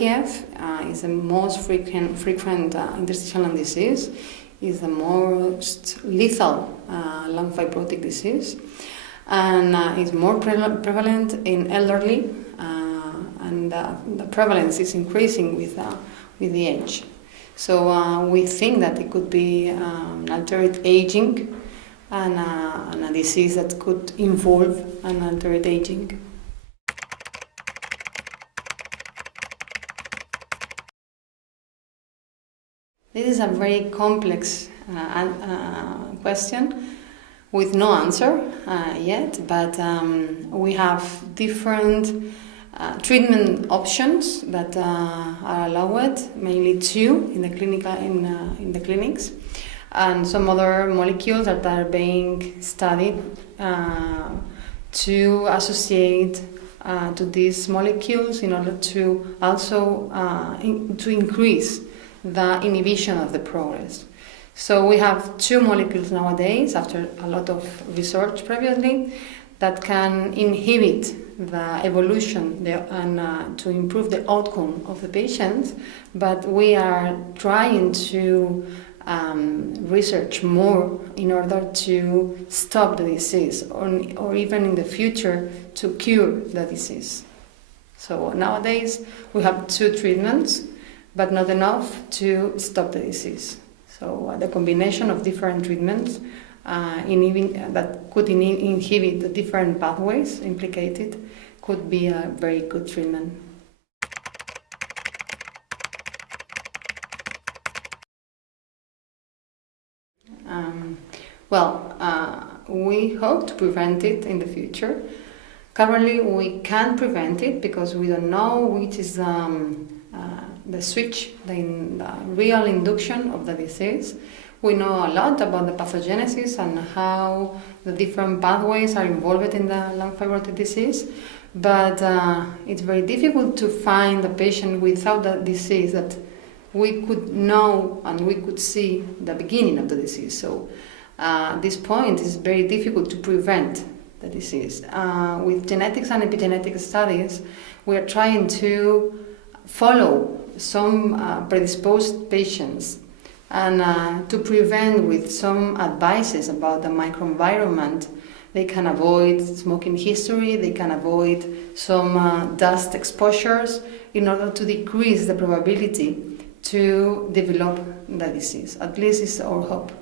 IPF is the most frequent interstitial lung disease, is the most lethal lung fibrotic disease, and is more prevalent in elderly, and the prevalence is increasing with the age. So we think that it could be an altered aging and a disease that could involve an altered aging. This is a very complex question with no answer yet, but we have different treatment options that are allowed, mainly two in the clinics, and some other molecules that are being studied to associate to these molecules in order to also to increase the inhibition of the progress. So we have two molecules nowadays, after a lot of research previously, that can inhibit the evolution and to improve the outcome of the patients, but we are trying to research more in order to stop the disease or even in the future to cure the disease. So nowadays we have two treatments, but not enough to stop the disease. So the combination of different treatments that could inhibit the different pathways implicated could be a very good treatment. We hope to prevent it in the future. Currently, we can't prevent it because we don't know which is the switch, the real induction of the disease. We know a lot about the pathogenesis and how the different pathways are involved in the lung fibrotic disease, but it's very difficult to find a patient without that disease that we could know and we could see the beginning of the disease. So at this point, it's very difficult to prevent the disease. With genetics and epigenetic studies, we are trying to follow some predisposed patients and to prevent with some advices about the microenvironment. They can avoid smoking history, they can avoid some dust exposures in order to decrease the probability to develop the disease. At least it's our hope.